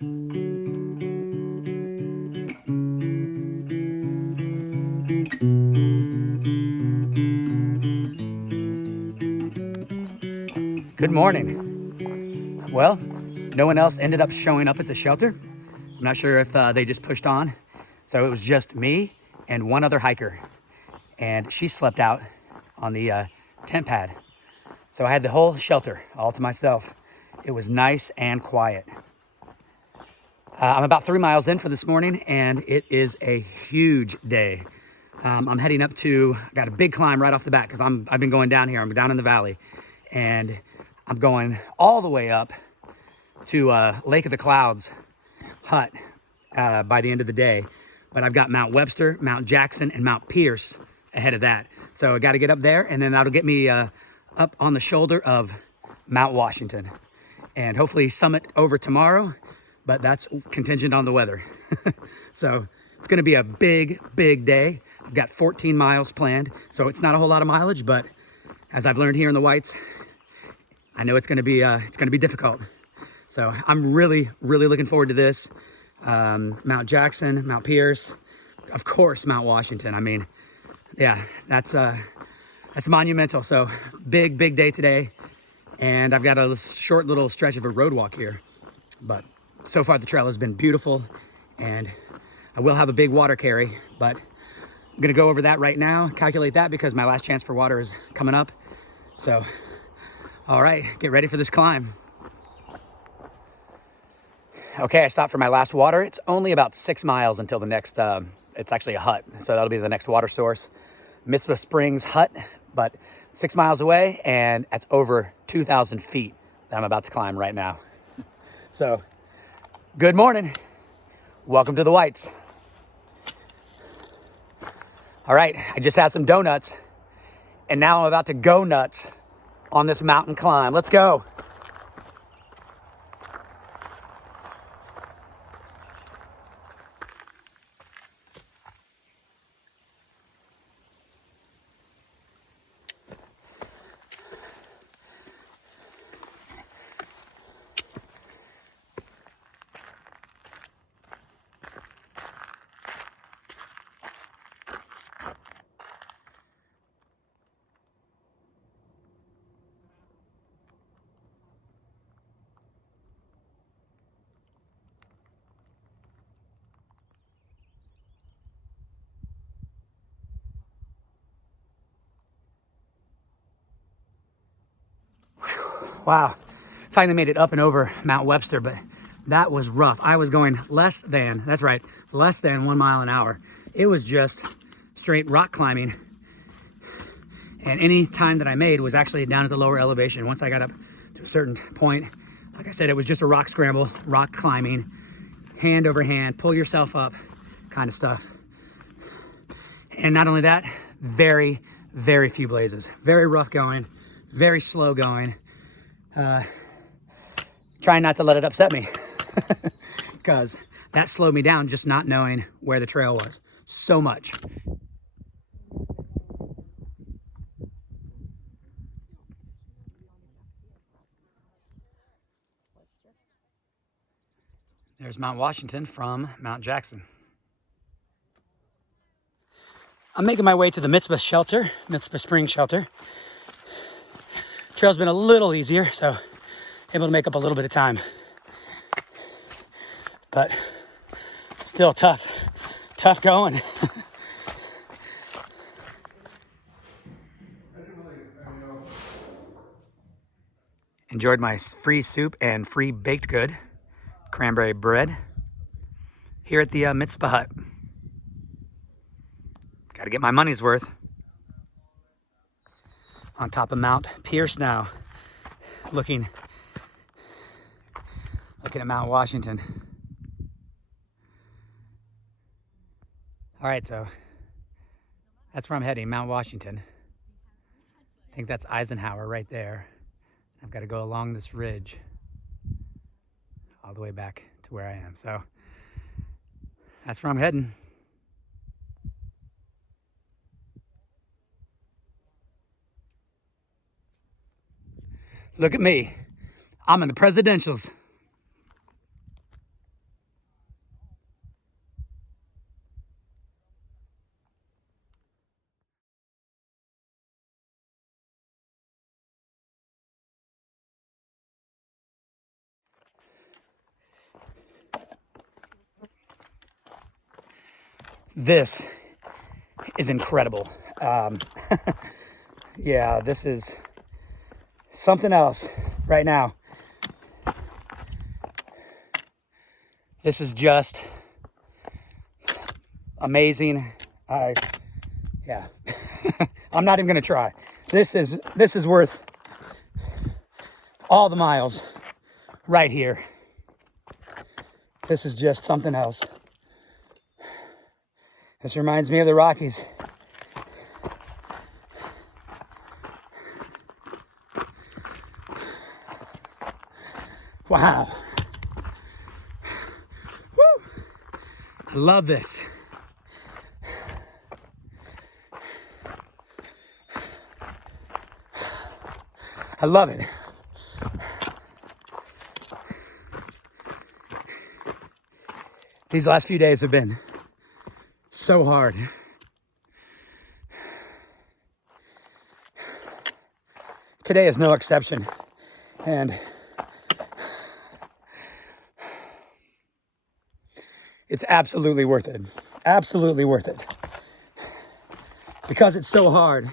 Good morning. Well, no one else ended up showing up at the shelter. I'm not sure if they just pushed on. So it was just me and one other hiker. And she slept out on the tent pad. So I had the whole shelter all to myself. It was nice and quiet. I'm about 3 miles in for this morning, and it is a huge day. I'm heading up to, got a big climb right off the bat because I've been going down here. I'm down in the valley, and I'm going all the way up to Lake of the Clouds hut by the end of the day. But I've got Mount Webster, Mount Jackson, and Mount Pierce ahead of that. So I got to get up there, and then that'll get me up on the shoulder of Mount Washington, and hopefully summit over tomorrow, but that's contingent on the weather. So it's going to be a big, big day. I've got 14 miles planned, so it's not a whole lot of mileage, but as I've learned here in the Whites, I know it's going to be difficult. So I'm really, really looking forward to this. Mount Jackson, Mount Pierce, of course, Mount Washington. I mean, yeah, that's monumental. So big, big day today. And I've got a short little stretch of a road walk here, but so far the trail has been beautiful, and I will have a big water carry, but I'm gonna go over that right now, calculate that because my last chance for water is coming up. So, all right, get ready for this climb. Okay, I stopped for my last water. It's only about 6 miles until the next, it's actually a hut. So that'll be the next water source. Mitzvah Springs hut, but 6 miles away, and that's over 2,000 feet that I'm about to climb right now. So, good morning. Welcome to the Whites. All right, I just had some donuts, and now I'm about to go nuts on this mountain climb. Let's go. Wow, finally made it up and over Mount Webster, but that was rough. I was going less than 1 mile an hour. It was just straight rock climbing. And any time that I made was actually down at the lower elevation. Once I got up to a certain point, like I said, it was just a rock scramble, rock climbing, hand over hand, pull yourself up kind of stuff. And not only that, very, very few blazes. Very rough going, very slow going. Trying not to let it upset me because that slowed me down, just not knowing where the trail was so much. There's Mount Washington from Mount Jackson. I'm making my way to the Mitzvah Spring shelter. Trail's been a little easier, so able to make up a little bit of time. But still tough going. Enjoyed my free soup and free baked good, cranberry bread, here at the Mitzvah hut. Got to get my money's worth. On top of Mount Pierce now, looking at Mount Washington. All right, so that's where I'm heading, Mount Washington. I think that's Eisenhower right there. I've got to go along this ridge all the way back to where I am. So that's where I'm heading. Look at me. I'm in the presidentials. This is incredible. Yeah, this is something else right now. This is just amazing. Yeah, I'm not even gonna try. This is worth all the miles right here. This is just something else. This reminds me of the Rockies. Wow. Woo! I love this. I love it. These last few days have been so hard. Today is no exception. And it's absolutely worth it. Absolutely worth it. Because it's so hard.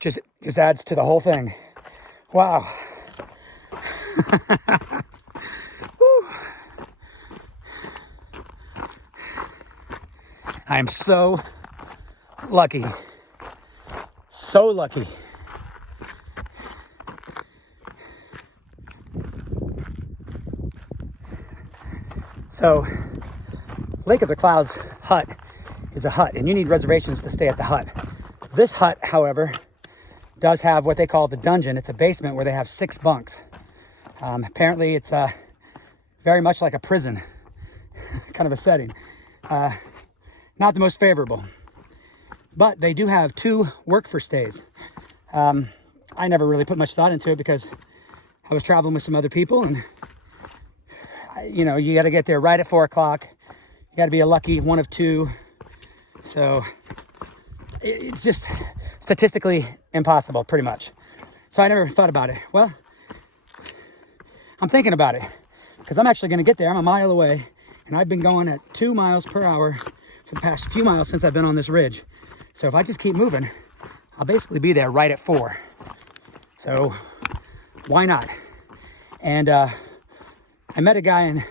Just adds to the whole thing. Wow. Woo. I am so lucky. So lucky. So, Lake of the Clouds hut is a hut, and you need reservations to stay at the hut. This hut, however, does have what they call the dungeon. It's a basement where they have 6 bunks. Apparently, it's very much like a prison kind of a setting. Not the most favorable. But they do have 2 work for stays. I never really put much thought into it because I was traveling with some other people, and you know, you got to get there right at 4 o'clock. You got to be a lucky one of 2. So it's just statistically impossible, pretty much. So I never thought about it. Well, I'm thinking about it because I'm actually going to get there. I'm a mile away, and I've been going at 2 miles per hour for the past few miles since I've been on this ridge. So if I just keep moving, I'll basically be there right at 4. So why not? And I met a guy in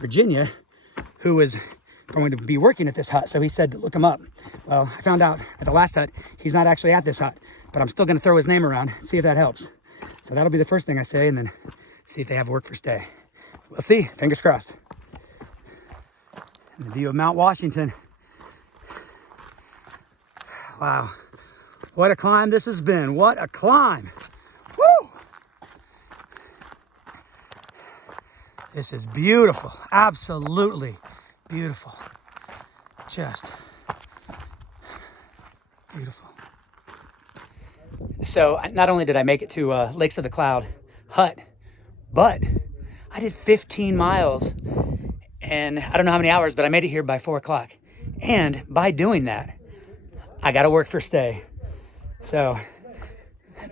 Virginia who was going to be working at this hut. So he said to look him up. Well, I found out at the last hut, he's not actually at this hut, but I'm still going to throw his name around, see if that helps. So that'll be the first thing I say, and then see if they have work for stay. We'll see, fingers crossed. And the view of Mount Washington. Wow, what a climb this has been. What a climb. Woo! This is beautiful, absolutely beautiful. Just beautiful. So not only did I make it to Lakes of the Cloud hut, but I did 15 miles and I don't know how many hours, but I made it here by 4 o'clock. And by doing that, I got to work for stay. So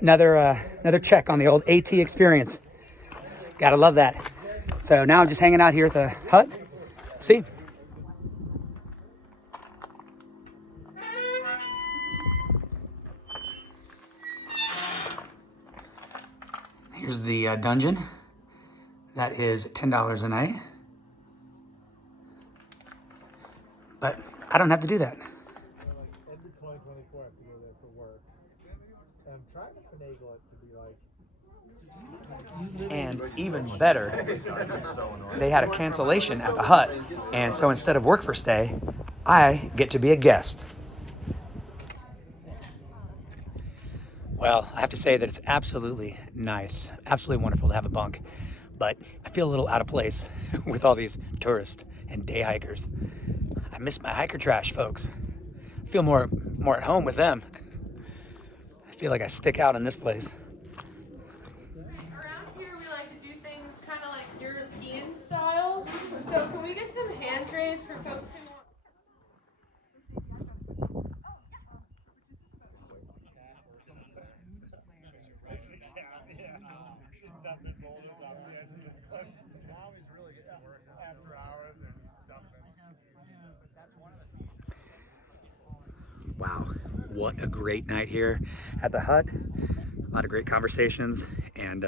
another check on the old AT experience. Gotta love that. So now I'm just hanging out here at the hut. See? Here's the dungeon. That is $10 a night. But I don't have to do that. Every 2024 I have to go there for work. And I'm trying to finagle it to be like. And even better, they had a cancellation at the hut. And so instead of work for stay, I get to be a guest. Well, I have to say that it's absolutely nice, absolutely wonderful to have a bunk. But I feel a little out of place with all these tourists and day hikers. I miss my hiker trash folks. I feel more at home with them. I feel like I stick out in this place. Around here, we like to do things kind of like European style. So can we get some hand trays for folks who want? Now he's really getting work after hours. Wow, what a great night here at the hut. A lot of great conversations, and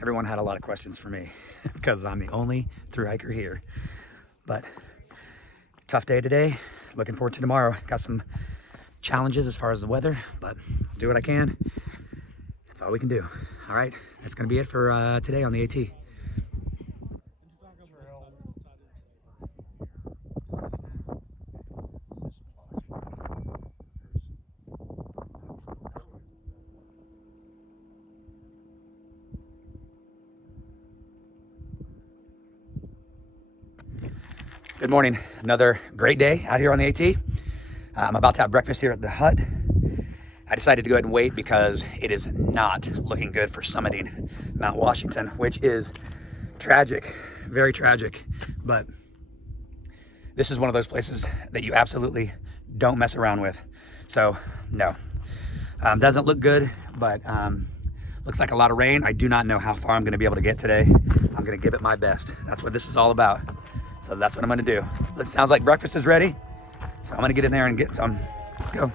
everyone had a lot of questions for me because I'm the only thru hiker here. But tough day today. Looking forward to tomorrow. Got some challenges as far as the weather, but I'll do what I can. That's all we can do. All right, that's gonna be it for today on the AT. Good morning. Another great day out here on the AT. I'm about to have breakfast here at the hut. I decided to go ahead and wait because it is not looking good for summiting Mount Washington, which is tragic, very tragic. But this is one of those places that you absolutely don't mess around with. So no, doesn't look good, but looks like a lot of rain. I do not know how far I'm gonna be able to get today. I'm gonna give it my best. That's what this is all about. So that's what I'm gonna do. It sounds like breakfast is ready. So I'm gonna get in there and get some. Let's go.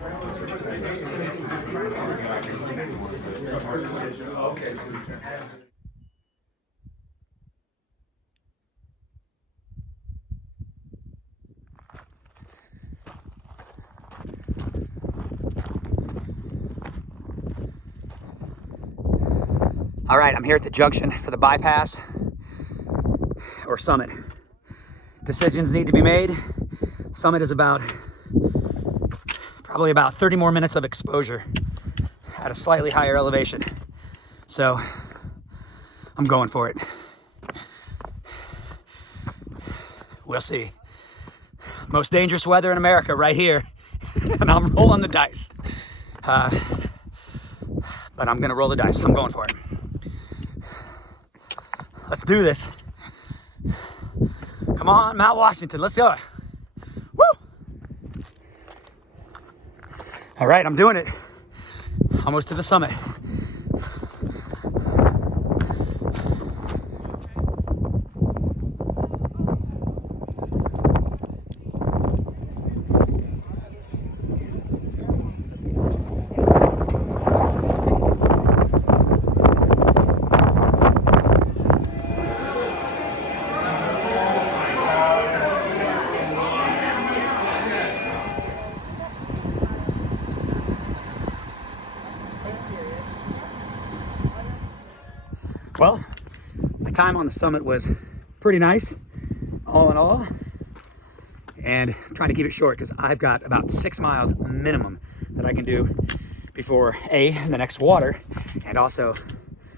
All right, I'm here at the junction for the bypass or summit. Decisions need to be made. Summit is probably about 30 more minutes of exposure at a slightly higher elevation. So I'm going for it. We'll see. Most dangerous weather in America right here. And I'm rolling the dice. But I'm gonna roll the dice. I'm going for it. Let's do this. Come on, Mount Washington, let's go. Woo! All right, I'm doing it. Almost to the summit. Well, my time on the summit was pretty nice, all in all. And I'm trying to keep it short because I've got about 6 miles minimum that I can do before the next water, and also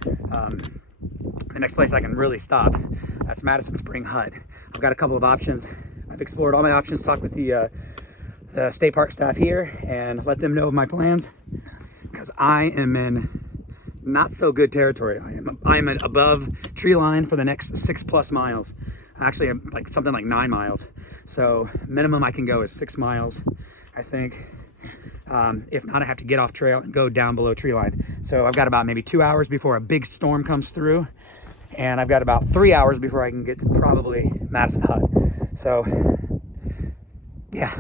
the next place I can really stop. That's Madison Spring Hut. I've got a couple of options. I've explored all my options, talked with the state park staff here and let them know of my plans, because I am in not so good territory. I'm above tree line for the next 6+ miles. Actually, like something like 9 miles. So minimum I can go is 6 miles, I think. If not, I have to get off trail and go down below tree line. So I've got about maybe 2 hours before a big storm comes through, and I've got about 3 hours before I can get to probably Madison Hut. So yeah.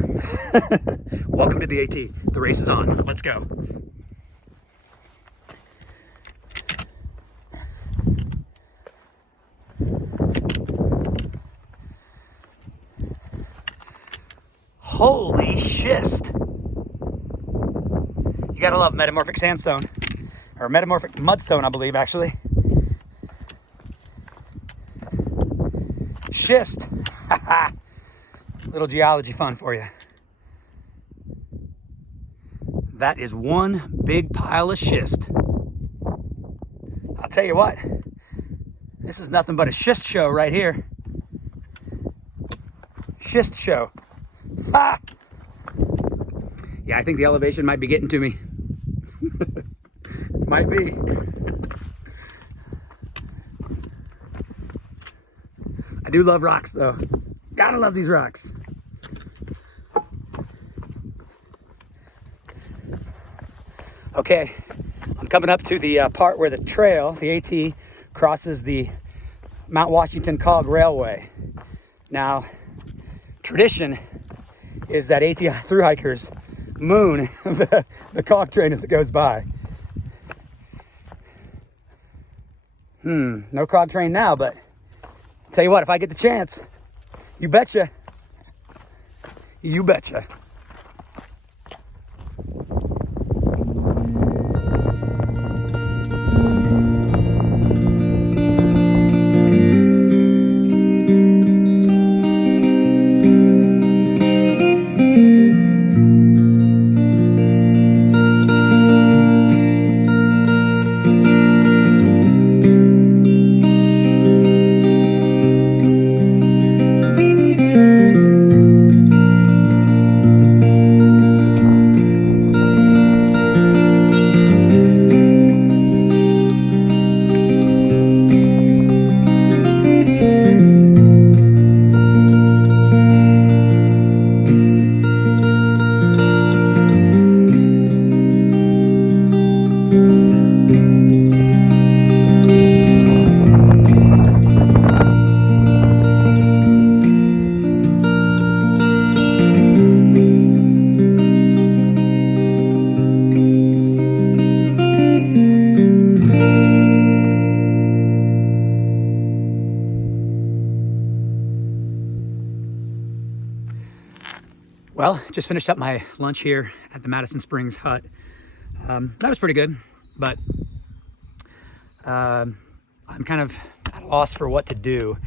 Welcome to the AT. The race is on. Let's go. Holy schist. You gotta love metamorphic sandstone, or metamorphic mudstone, I believe, actually. Schist. Little geology fun for you. That is one big pile of schist. I'll tell you what, this is nothing but a schist show right here. Schist show. Ha! Yeah, I think the elevation might be getting to me. Might be. I do love rocks, though. Gotta love these rocks. Okay, I'm coming up to the part where the trail, the AT, crosses the Mount Washington Cog Railway. Now, tradition is that ATI through hikers moon the caulk train as it goes by. No caulk train now, but tell you what, if I get the chance, you betcha. You betcha. Well, just finished up my lunch here at the Madison Springs hut. That was pretty good, but I'm kind of at a loss for what to do.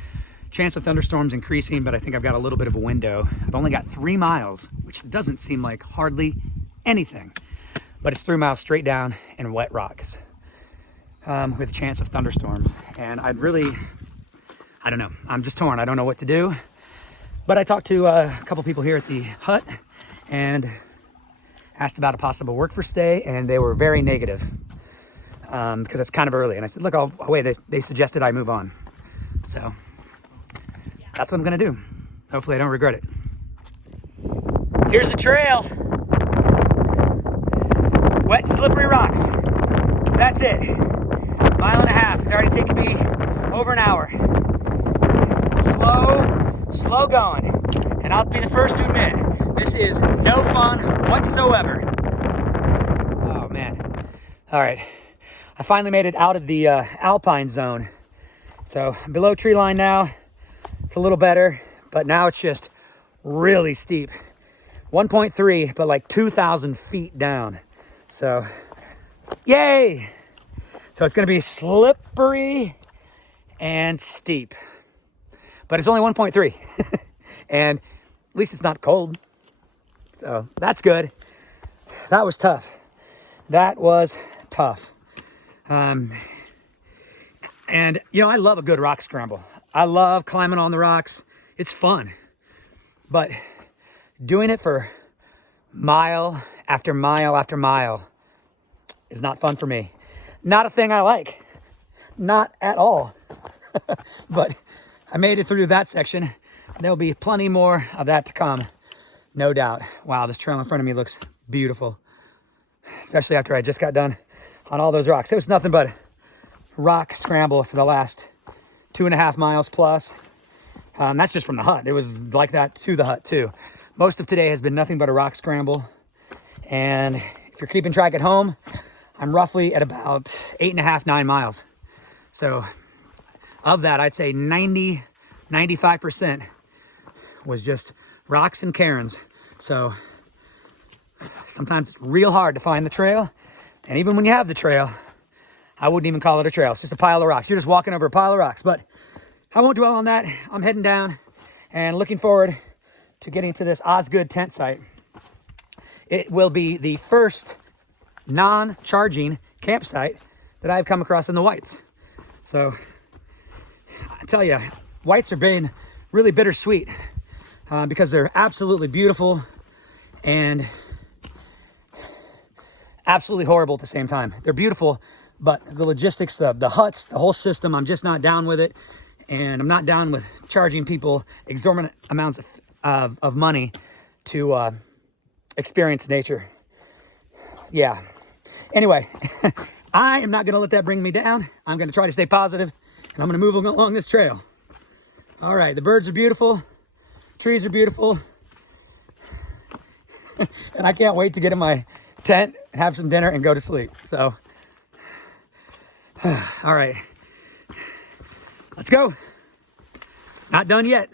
Chance of thunderstorms increasing, but I think I've got a little bit of a window. I've only got 3 miles, which doesn't seem like hardly anything, but it's 3 miles straight down in wet rocks with a chance of thunderstorms. And I don't know. I'm just torn. I don't know what to do. But I talked to a couple people here at the hut and asked about a possible work for stay, and they were very negative because it's kind of early. And I said, look, I'll wait. They suggested I move on. So that's what I'm going to do. Hopefully I don't regret it. Here's the trail. Wet, slippery rocks. That's it. 1.5 miles. It's already taken me over an hour. Slow going. And I'll be the first to admit, this is no fun whatsoever. Oh man. All right. I finally made it out of the alpine zone. So I'm below tree line now. It's a little better, but now it's just really steep. 1.3, but like 2,000 feet down. So, yay! So it's gonna be slippery and steep. But it's only 1.3. And at least it's not cold. So that's good. That was tough. That was tough. And you know, I love a good rock scramble. I love climbing on the rocks. It's fun. But doing it for mile after mile after mile is not fun for me. Not a thing I like. Not at all. But I made it through that section. There'll be plenty more of that to come, no doubt. Wow, this trail in front of me looks beautiful, especially after I just got done on all those rocks. It was nothing but rock scramble for the last 2.5 miles plus. That's just from the hut. It was like that to the hut too. Most of today has been nothing but a rock scramble. And if you're keeping track at home, I'm roughly at about 8.5, 9 miles. So of that, I'd say 95% was just rocks and cairns. So sometimes it's real hard to find the trail. And even when you have the trail, I wouldn't even call it a trail. It's just a pile of rocks. You're just walking over a pile of rocks. But I won't dwell on that. I'm heading down and looking forward to getting to this Osgood tent site. It will be the first non-charging campsite that I've come across in the Whites. So I tell you, Whites are being really bittersweet because they're absolutely beautiful and absolutely horrible at the same time. They're beautiful, but the logistics, the huts, the whole system, I'm just not down with it. And I'm not down with charging people exorbitant amounts of money to experience nature. Yeah. Anyway, I am not going to let that bring me down. I'm going to try to stay positive, and I'm going to move along this trail. All right, the birds are beautiful. Trees are beautiful. and I can't wait to get in my tent, have some dinner, and go to sleep. So, all right, let's go. Not done yet.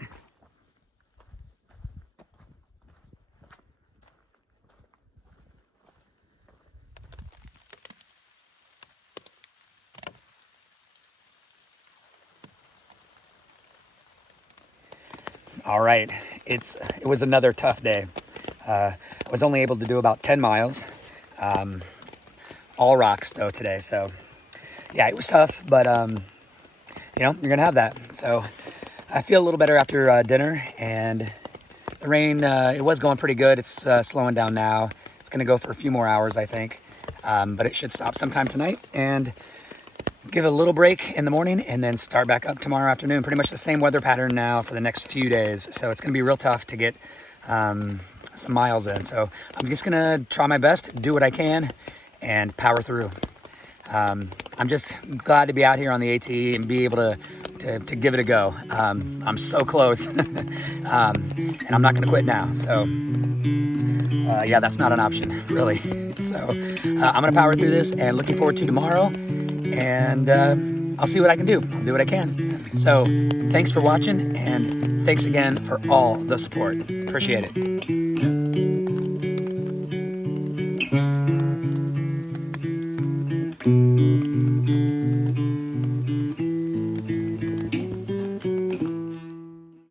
All right, it was another tough day. I was only able to do about 10 miles, all rocks though today. So yeah, it was tough, but you know, you're gonna have that. So I feel a little better after dinner, and the rain, it was going pretty good. It's slowing down now. It's gonna go for a few more hours, I think, but it should stop sometime tonight and give it a little break in the morning and then start back up tomorrow afternoon. Pretty much the same weather pattern now for the next few days. So it's going to be real tough to get some miles in. So I'm just going to try my best, do what I can, and power through. I'm just glad to be out here on the AT and be able to give it a go. I'm so close, and I'm not going to quit now. So yeah, that's not an option, really. So I'm going to power through this, and looking forward to tomorrow. And I'll see what I can do. I'll do what I can. So thanks for watching, and thanks again for all the support. Appreciate it.